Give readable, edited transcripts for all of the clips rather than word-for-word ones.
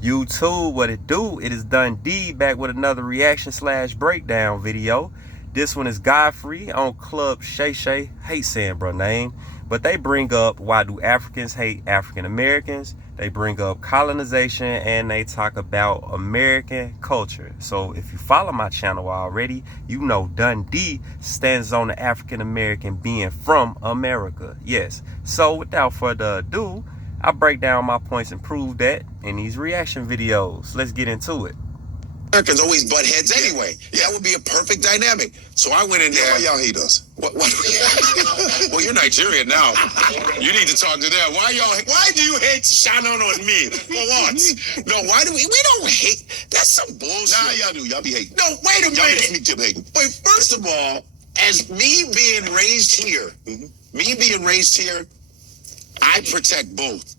YouTube, what it do? It is Dundee back with another reaction / breakdown video. This one is Godfrey on Club Shay Shay. Hate saying bro name, but they bring up why do Africans hate African Americans. They bring up colonization and they talk about American culture. So if you follow my channel already, you know Dundee stands on the African American being from America. Yes. So without further ado, I break down my points and prove that in these reaction videos. Let's get into it. Americans always butt heads anyway. Yeah, that would be a perfect dynamic. So I went in there. Why y'all hate us? What? Well, you're Nigerian now. You need to talk to them. Why do you hate Shannon on me? For once. No, why do we don't hate? That's some bullshit. Nah, y'all do. Y'all be hating. No, wait a minute. Sneak tip hating. Wait, first of all, as me being raised here, I protect both.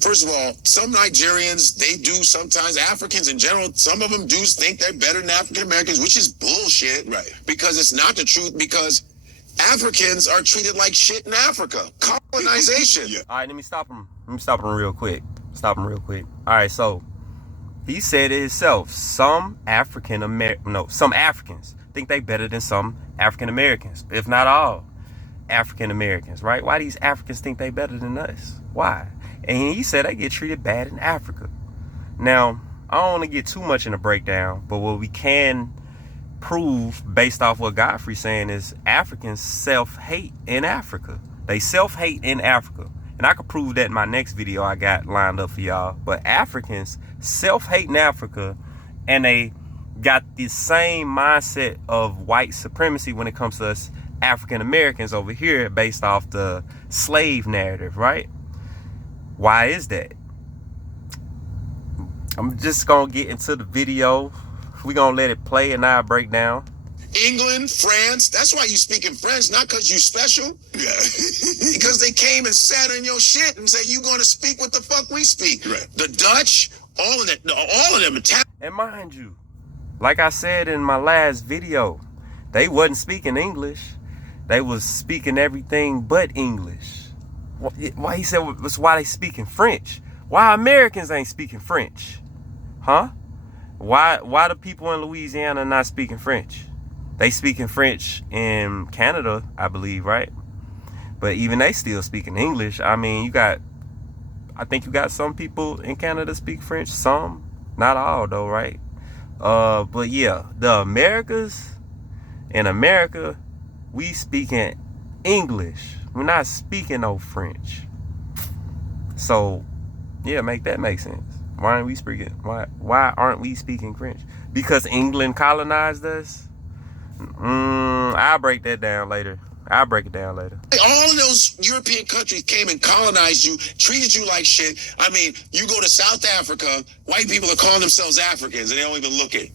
First of all, some Nigerians, they do sometimes, Africans in general, some of them do think they're better than African Americans, which is bullshit. Right. Because it's not the truth, because Africans are treated like shit in Africa. Colonization. Yeah. All right, let me stop him. Real quick. All right, so he said it himself. Some Africans think they better than some African Americans, if not all African Americans, right? Why these Africans think they better than us? Why? And he said they get treated bad in Africa. Now, I don't want to get too much in a breakdown, but what we can prove based off what Godfrey's saying is Africans self-hate in Africa. They self-hate in Africa. And I could prove that in my next video I got lined up for y'all. But Africans self-hate in Africa, and they got the same mindset of white supremacy when it comes to us African Americans over here based off the slave narrative, right? Why is that? I'm just gonna get into the video. We're gonna let it play and I'll break down. England, France, that's why you speak in French, not because you special. Yeah. Because they came and sat on your shit and said, you gonna speak what the fuck we speak. Right. The Dutch, all of them Italian. And mind you, like I said in my last video, they wasn't speaking English. They was speaking everything but English. Why he said that's why they speaking French? Why Americans ain't speaking French? Huh? Why the people in Louisiana not speaking French? They speaking French in Canada, I believe, right? But even they still speaking English. I mean, I think you got some people in Canada speak French, some, not all though, right? But yeah, the Americas, in America, we speaking English. We're not speaking no French. So, yeah, make sense. Why aren't we speaking French? Because England colonized us? I'll break that down later. All of those European countries came and colonized you, treated you like shit. I mean, you go to South Africa, white people are calling themselves Africans and they don't even look it.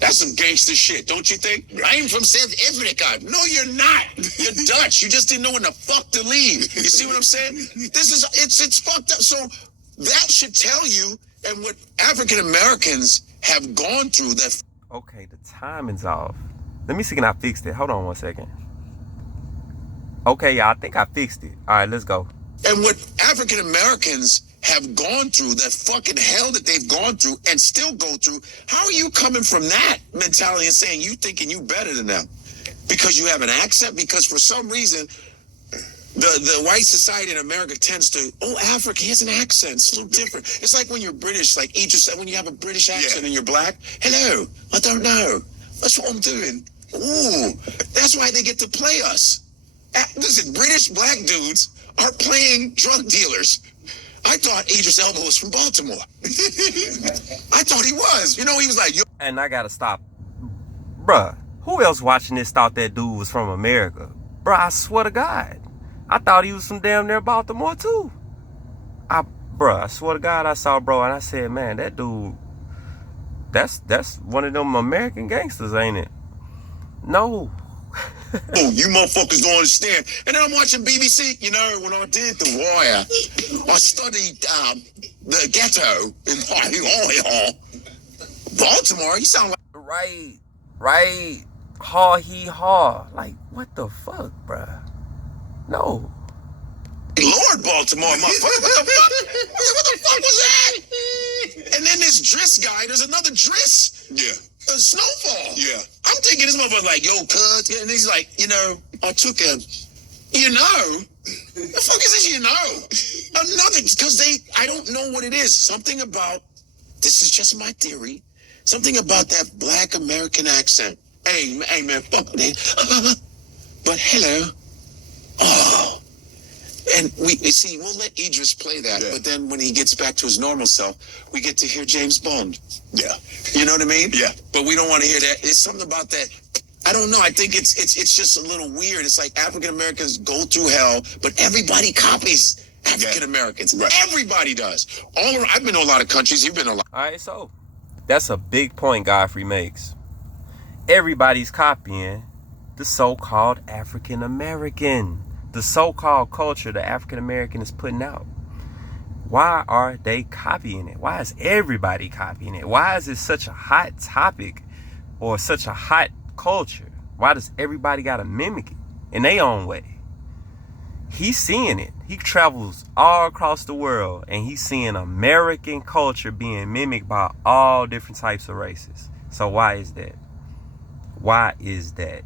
That's some gangster shit, don't you think? I'm from South Africa. No, you're not. You're Dutch. You just didn't know when the fuck to leave. You see what I'm saying? It's fucked up. So that should tell you, and what African Americans have gone through. Okay, the timing's off. Let me see, can I fix it? Hold on 1 second. Okay, y'all, I think I fixed it. All right, let's go. And what African Americans have gone through, that fucking hell that they've gone through and still go through, how are you coming from that mentality and saying you thinking you better than them? Because you have an accent? Because for some reason, the white society in America tends to, Africa, he has an accent, it's a little different. It's like when you're British, like Idris said, when you have a British accent and you're black, hello, I don't know. That's what I'm doing. Ooh, that's why they get to play us. Listen, British black dudes are playing drug dealers. I thought Idris Elba was from Baltimore. I thought he was. You know, he was like, yo. And I gotta stop. Bruh, who else watching this thought that dude was from America? Bruh, I swear to God. I thought he was from damn near Baltimore too. Bruh, I swear to God, I saw bro and I said, man, that dude, that's one of them American gangsters, ain't it? No. Oh, you motherfuckers don't understand. And then I'm watching BBC. You know, when I did The Wire, I studied the ghetto in Baltimore. You sound like... Right. Haw, he, haw. Like, what the fuck, bruh? No. Lord Baltimore, motherfucker. What the fuck was that? And then this Driss guy, there's another Driss. Yeah. Snowfall. Yeah. I'm thinking this motherfucker like, yo, cuz. And he's like, you know, I took him. You know? The fuck is this, you know? Another, because I don't know what it is. Something about, this is just my theory, something about that black American accent. Hey man, fuck it. But hello. Oh. And we see, we'll let Idris play that, but then when he gets back to his normal self, we get to hear James Bond. Yeah. You know what I mean? Yeah. But we don't want to hear that. It's something about that. I don't know. I think it's just a little weird. It's like African Americans go through hell, but everybody copies African Americans. Right. Everybody does. I've been to a lot of countries. You've been to a lot. All right, so that's a big point Godfrey makes. Everybody's copying the so-called African American. The so-called culture the African American is putting out. Why are they copying it? Why is everybody copying it? Why is it such a hot topic or such a hot culture? Why does everybody gotta mimic it in their own way? He's seeing it. He travels all across the world and he's seeing American culture being mimicked by all different types of races. So why is that? Why is that?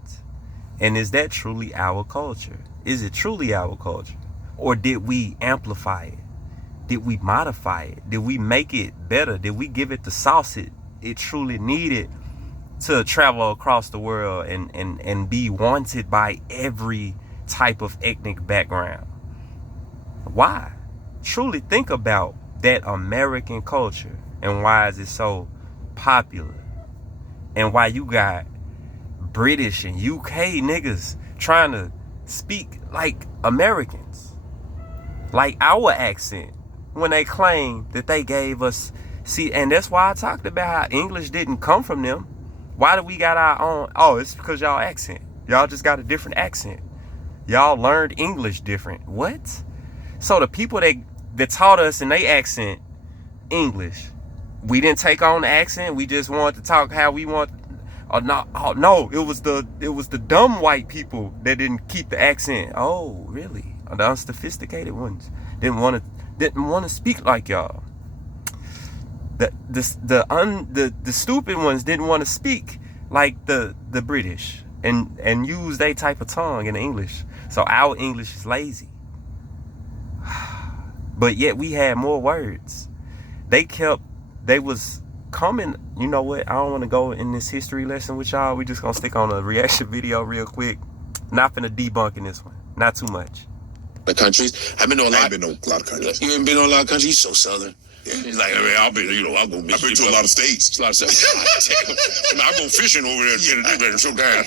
And is that truly our culture? Is it truly our culture? Or did we amplify it? Did we modify it? Did we make it better? Did we give it the sauce it truly needed to travel across the world and be wanted by every type of ethnic background? Why? Truly think about that American culture and why is it so popular? And why you got British and UK niggas trying to speak like Americans, like our accent, when they claim that they gave us, see, and that's why I talked about how English didn't come from them. Why do we got our own? Oh, it's because y'all accent. Y'all just got a different accent. Y'all learned English different. What? So the people that taught us in their accent English, we didn't take on the accent. We just wanted to talk how we want. No, it was the dumb white people that didn't keep the accent. Oh, really? The unsophisticated ones didn't want to speak like y'all. The stupid ones didn't want to speak like the British and use their type of tongue in English. So our English is lazy. But yet we had more words. They was coming. You know what? I don't want to go in this history lesson with y'all. We just gonna stick on a reaction video real quick. Not finna debunk in this one. Not too much. The countries. I've been to a lot. I've been to a lot of countries. You haven't been to a lot of countries? You're so southern. Yeah. He's like, I mean, I've been to a lot of states. A lot of states. I go fishing over there. Yeah. So bad.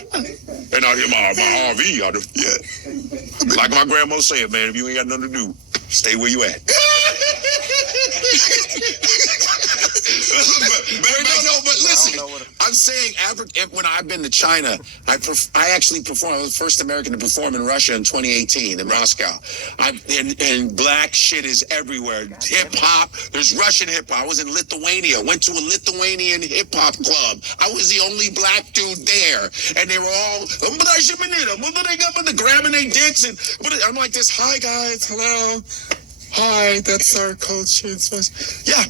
And out here, my RV out there. Yeah. Like my grandma said, man, if you ain't got nothing to do, stay where you at. but listen, I'm saying when I've been to China, I actually performed. I was the first American to perform in Russia in 2018 in Moscow. And black shit is everywhere. Hip hop. There's Russian hip hop. I was in Lithuania. Went to a Lithuanian hip hop club. I was the only black dude there, and they were all grabbing their dicks and I'm like this. Hi guys, hello. Hi, that's our culture. Yeah.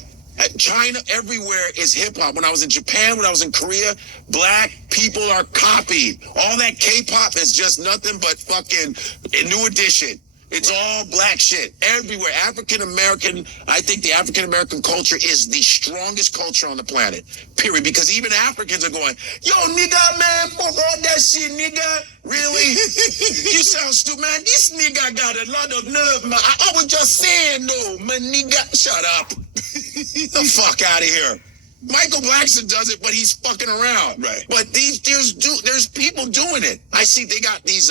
China, everywhere is hip-hop. When I was in Japan, when I was in Korea, black people are copied. All that K-pop is just nothing but fucking a new edition. It's all black shit everywhere. African-American, I think the African-American culture is the strongest culture on the planet, period. Because even Africans are going, yo, nigga, man, fuck all that shit, nigga. Really? You sound stupid, man. This nigga got a lot of nerve, man. I was just saying, no, man, nigga. Shut up. The fuck out of here. Michael Blackson does it, but he's fucking around. Right. But there's people doing it. I see they got these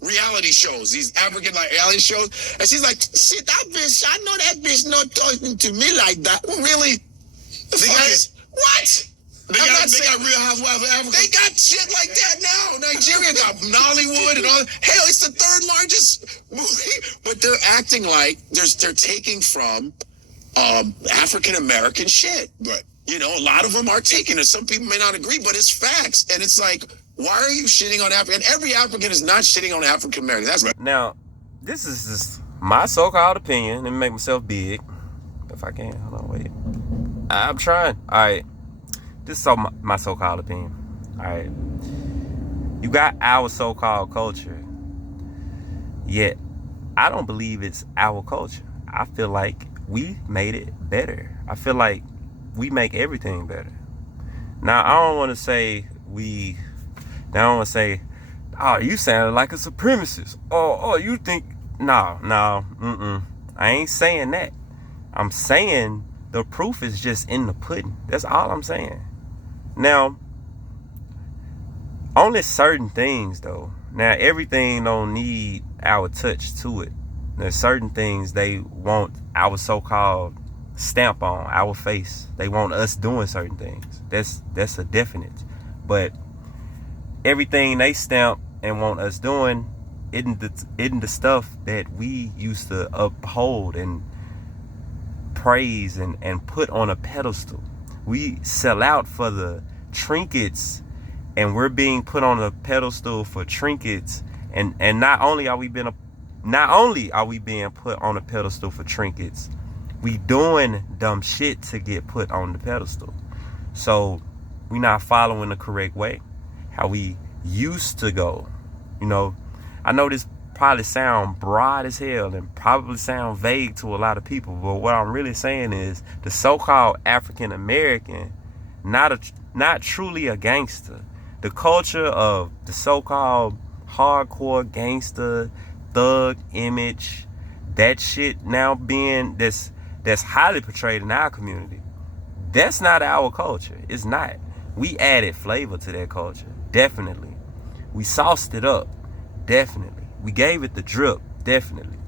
reality shows, these African reality shows, and she's like, shit, that bitch, I know that bitch not talking to me like that. Really? What? They got Real Housewives of Africa. They got shit like that now. Nigeria got Nollywood and all. Hell, it's the third largest movie. But they're acting like they're taking from African American shit. Right. You know, a lot of them are taking it. Some people may not agree, but it's facts. And it's like, why are you shitting on African? Every African is not shitting on African American. That's right. Now, this is just my so-called opinion. Let me make myself big. If I can. Hold on, wait. I'm trying. All right. This is my so-called opinion. All right. You got our so-called culture. Yet, I don't believe it's our culture. I feel like we made it better. I feel like we make everything better. Now, I don't want to say oh, you sounded like a supremacist. Oh, you think, no, I ain't saying that. I'm saying the proof is just in the pudding. That's all I'm saying. Now, only certain things though. Now, everything don't need our touch to it. There's certain things they want our so-called stamp on our face. They want us doing certain things. That's a definite. But everything they stamp and want us doing isn't the stuff that we used to uphold and praise and put on a pedestal. We sell out for the trinkets, and we're being put on a pedestal for trinkets, and not only are we being put on a pedestal for trinkets, we doing dumb shit to get put on the pedestal. So we not following the correct way, how we used to go. You know, I know this probably sound broad as hell and probably sound vague to a lot of people, but what I'm really saying is the so-called African American, not truly a gangster. The culture of the so-called hardcore gangster thug image, that shit now being that's highly portrayed in our community, that's not our culture. It's not. We added flavor to that culture, definitely. We sauced it up, definitely. We gave it the drip, definitely.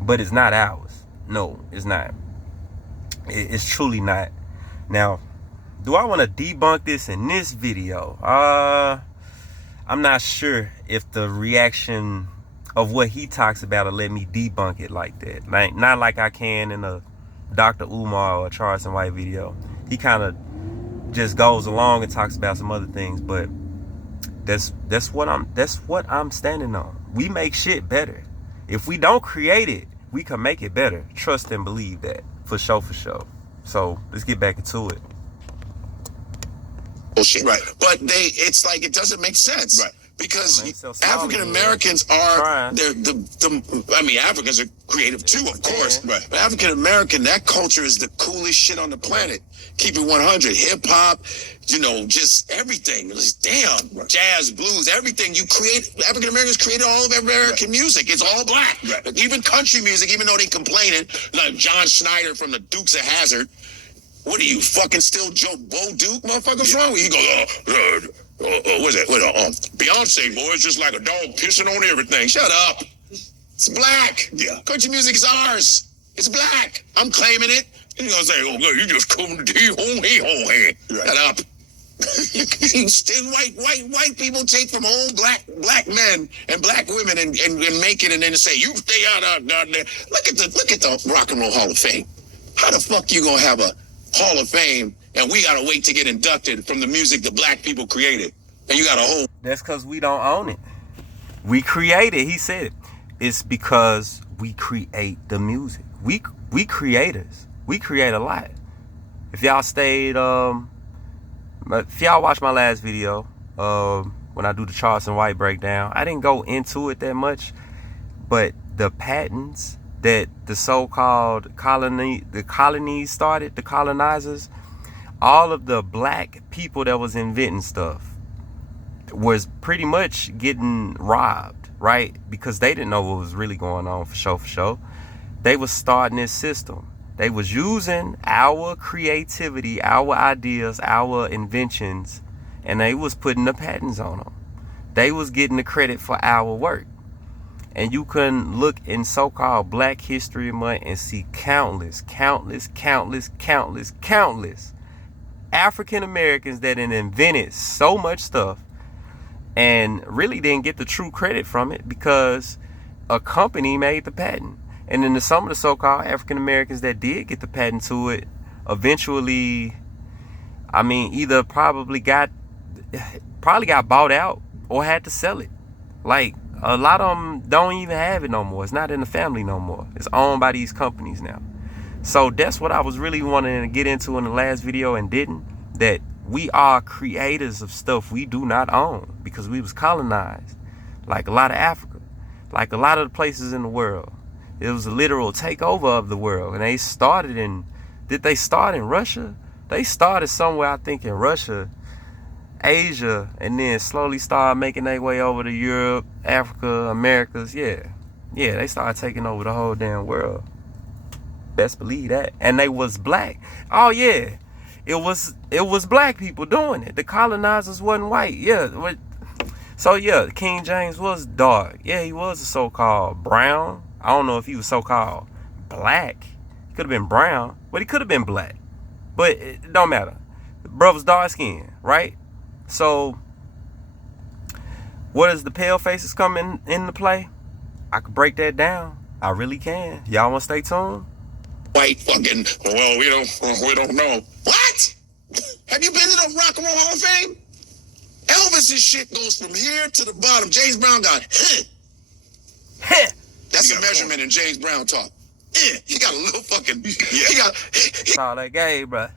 But it's not ours. No, it's not. It's truly not. Now, do I want to debunk this in this video? I'm not sure if the reaction of what he talks about will let me debunk it like that. Like, not like I can in a Dr. Umar or Charleston White video. He kind of just goes along and talks about some other things, but that's what I'm standing on. We make shit better. If we don't create it, we can make it better. Trust and believe that. For sure. So let's get back into it. Bullshit. Right. But it's like, it doesn't make sense. Right. Because African Americans are, Africans are creative too, of course. Right. But African American, that culture is the coolest shit on the planet. Keep it 100. Hip hop, just everything. Just, damn, jazz, blues, everything you create. African Americans created all of American music. It's all black. Right. Like, even country music, even though they complaining, like John Schneider from the Dukes of Hazzard. What are you, fucking still Bo Duke, motherfucker? What's wrong with you? He goes, what's that? Beyonce, boy, it's just like a dog pissing on everything. Shut up. It's black. Yeah. Country music is ours. It's black. I'm claiming it. You're gonna say, you just come to home. Shut up. Still white people take from old black men and black women and make it, and then say, you stay out there. Look at the Rock and Roll Hall of Fame. How the fuck you gonna have a Hall of Fame and we gotta wait to get inducted from the music that black people created? And you got a whole... That's because we don't own it. We create it. He said it. It's because we create the music. We creators. We create a lot. If y'all stayed, if y'all watched my last video, when I do the Charleston White breakdown, I didn't go into it that much, but the patents that the so-called colonies started, the colonizers, all of the black people that was inventing stuff was pretty much getting robbed, right? Because they didn't know what was really going on, for sure. They was starting this system. They was using our creativity, our ideas, our inventions, and they was putting the patents on them. They was getting the credit for our work. And you can look in so-called Black History Month and see countless African Americans that invented so much stuff and really didn't get the true credit from it because a company made the patent. And then some of the so-called African Americans that did get the patent to it eventually, either probably got bought out or had to sell it. Like, a lot of them don't even have it no more. It's not in the family no more. It's owned by these companies now. So that's what I was really wanting to get into in the last video and didn't. That we are creators of stuff we do not own because we was colonized. Like a lot of Africa. Like a lot of the places in the world. It was a literal takeover of the world. And they started in... Did they start in Russia? They started somewhere, I think, in Russia, Asia, and then slowly started making their way over to Europe, Africa, Americas. Yeah, they started taking over the whole damn world. Best believe that. And they was black. Oh yeah, it was black people doing it. The colonizers wasn't white. Yeah. So yeah, King James was dark. Yeah, he was a so-called brown. I don't know if he was so-called black. He could have been brown, but he could have been black. But it don't matter. The brother's dark skin, right? So, what is the pale faces coming into play? I could break that down. I really can. Y'all want to stay tuned? White fucking, well, we don't know. What? Have you been to the Rock and Roll Hall of Fame? Elvis's shit goes from here to the bottom. James Brown got, That's a measurement in James Brown talk. He got a little fucking, That's all that gave, bro.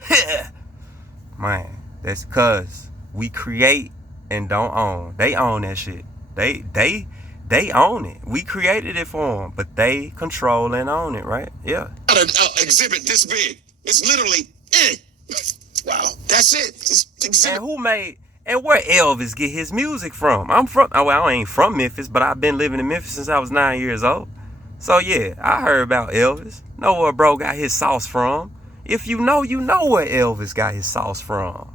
Man, that's cause we create and don't own. They own that shit. They own it. We created it for them, but they control and own it, right? Yeah. Got an exhibit this big. It's literally, Wow, that's it. Just exhibit. And who made, and where Elvis get his music from? I ain't from Memphis, but I've been living in Memphis since I was 9 years old. So yeah, I heard about Elvis. Know where bro got his sauce from. If you know where Elvis got his sauce from.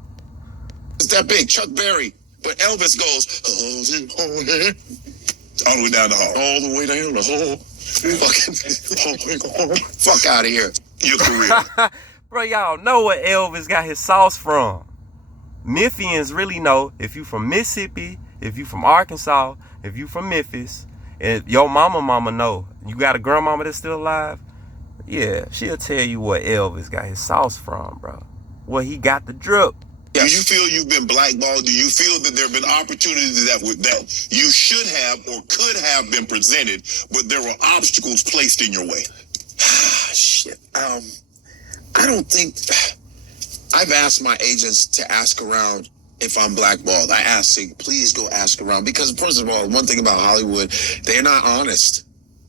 It's that big, Chuck Berry. But Elvis goes, all the way down the hall. All the way down the hall. Fuck out of here. Your career. Bro, y'all know where Elvis got his sauce from. Memphians really know if you from Mississippi, if you from Arkansas, if you from Memphis, and your mama know. You got a grandmama that's still alive? Yeah, she'll tell you where Elvis got his sauce from, bro. Where he got the drip. Do you feel you've been blackballed? Do you feel that there have been opportunities that you should have or could have been presented, but there were obstacles placed in your way? Shit. I don't think... I've asked my agents to ask around if I'm blackballed. I asked, please go ask around. Because, first of all, one thing about Hollywood, they're not honest.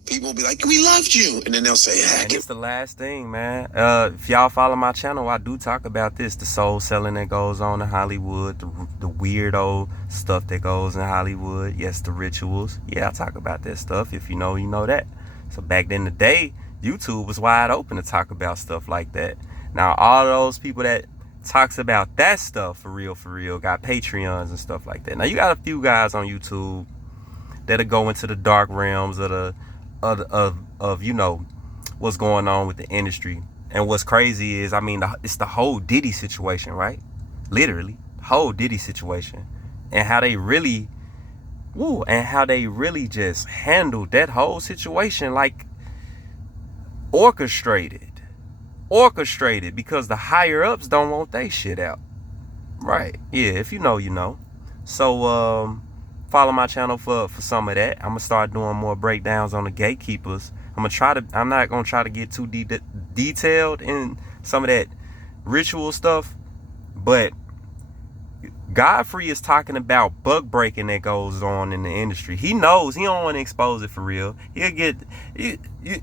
People will be like, we loved you. And then they'll say, and it's the last thing, man. If y'all follow my channel, I do talk about this. The soul selling that goes on in Hollywood. The weirdo stuff that goes in Hollywood. Yes, the rituals. Yeah, I talk about that stuff. If you know, you know that. So back in the day, YouTube was wide open to talk about stuff like that. Now, all those people that talks about that stuff for real, got Patreons and stuff like that. Now, you got a few guys on YouTube that'll go into the dark realms of you know what's going on with the industry. And what's crazy is, I mean, it's the whole Diddy situation, right? Literally, whole Diddy situation, and how they really just handled that whole situation, like orchestrated because the higher ups don't want they shit out, right? Yeah, if you know, you know. So follow my channel for some of that. I'm gonna start doing more breakdowns on the gatekeepers. I'm not gonna try to get too detailed in some of that ritual stuff, but Godfrey is talking about buck breaking that goes on in the industry. He knows he don't want to expose it for real. He'll get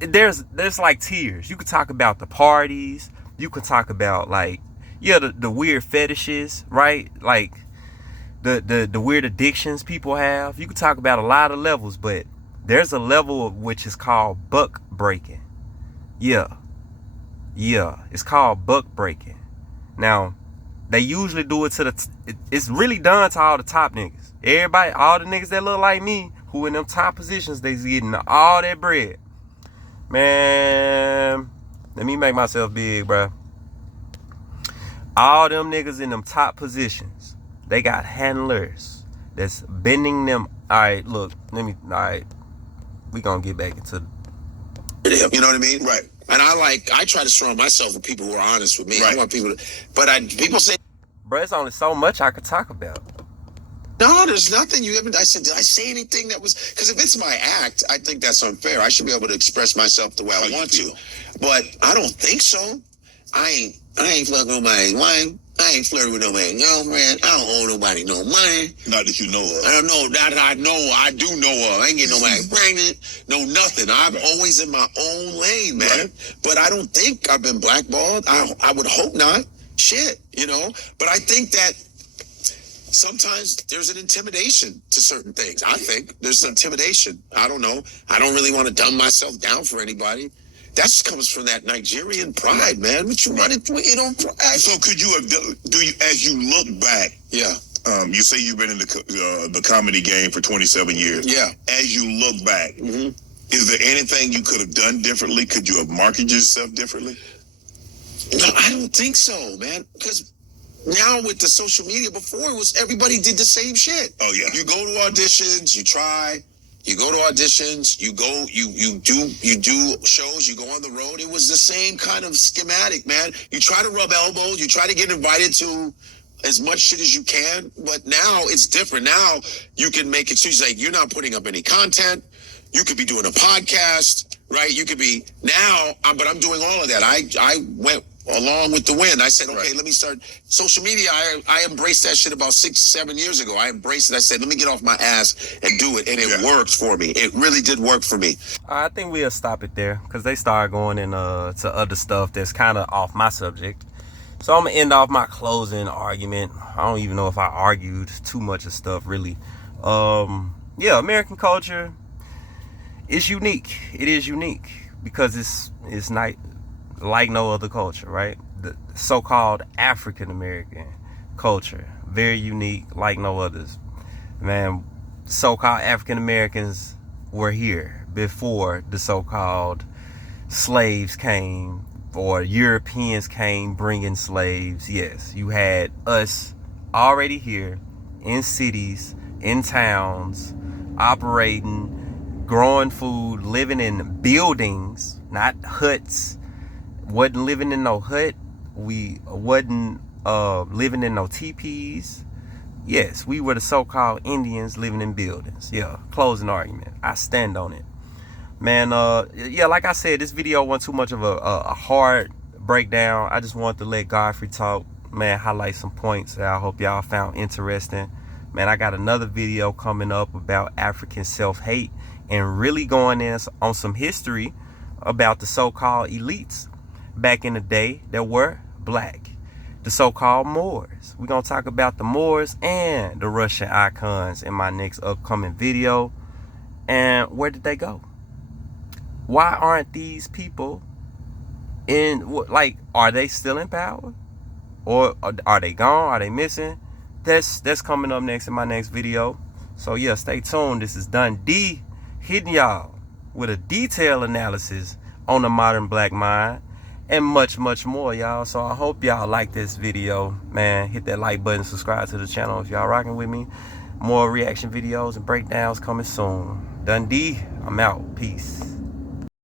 there's like tiers. You could talk about the parties. You could talk about like the weird fetishes, right? Like the weird addictions people have. You could talk about a lot of levels, but there's a level of which is called buck breaking. Yeah, it's called buck breaking. Now, they usually do it to it's really done to all the top niggas. Everybody, all the niggas that look like me, who in them top positions, they getting all that bread. Man, let me make myself big, bro. All them niggas in them top positions, they got handlers that's bending them. All right, look, we gonna get back into you know what I mean? Right. And I try to surround myself with people who are honest with me. Right. I want people to, people say, bro, it's only so much I could talk about. No, there's nothing you haven't. I said, did I say anything that was? Because if it's my act, I think that's unfair. I should be able to express myself the way I want to. But I don't think so. I ain't fucking nobody's wife. I ain't flirting with nobody's girlfriend. I don't owe nobody no money. Not that you know of. I don't know that I know. I do know of. I ain't getting nobody pregnant. No nothing. I'm always in my own lane, man. Right. But I don't think I've been blackballed. I would hope not. Shit, you know. But I think that sometimes there's an intimidation to certain things. I think there's intimidation. I don't know. I don't really want to dumb myself down for anybody. That comes from that Nigerian pride, man. What you running through? You know, pride. So could you have as you look back? Yeah. You say you've been in the comedy game for 27 years. Yeah. As you look back, is there anything you could have done differently? Could you have marketed yourself differently? No, I don't think so, man. Because now with the social media, before it was everybody did the same shit. Oh yeah. You go to auditions, you try. You go to auditions, you do shows, you go on the road. It was the same kind of schematic, man. You try to rub elbows, you try to get invited to as much shit as you can, but now it's different. Now you can make excuses like you're not putting up any content. You could be doing a podcast, right? You could be but I'm doing all of that. I went along with the wind. I said, okay, let me start social media. I embraced that shit about 6-7 years ago. I embraced it. I said, let me get off my ass and do it. And it worked for me. It really did work for me. I think we'll stop it there because they start going into to other stuff that's kind of off my subject. So I'm going to end off my closing argument. I don't even know if I argued too much of stuff, really. Yeah, American culture is unique. It is unique because it's not like no other culture, right? The so-called African American culture, very unique, like no others. Man, so-called African Americans were here before the so-called slaves came or Europeans came bringing slaves. Yes, you had us already here in cities, in towns, operating, growing food, living in buildings, not huts. Wasn't living in no hut. We wasn't living in no teepees. Yes, we were the so-called Indians living in buildings. Yeah, closing argument. I stand on it. Man, yeah, like I said, this video wasn't too much of a hard breakdown. I just wanted to let Godfrey talk, man, highlight some points that I hope y'all found interesting. Man, I got another video coming up about African self-hate and really going in on some history about the so-called elites back in the day that were black, the so-called Moors. We're going to talk about the Moors and the Russian icons in my next upcoming video. And where did they go? Why aren't these people are they still in power? Or are they gone? Are they missing? That's coming up next in my next video. So yeah, stay tuned. This is Dundee hitting y'all with a detailed analysis on the modern black mind. And much, much more, y'all. So I hope y'all like this video. Man, hit that like button, subscribe to the channel if y'all rocking with me. More reaction videos and breakdowns coming soon. Dundee, I'm out. Peace.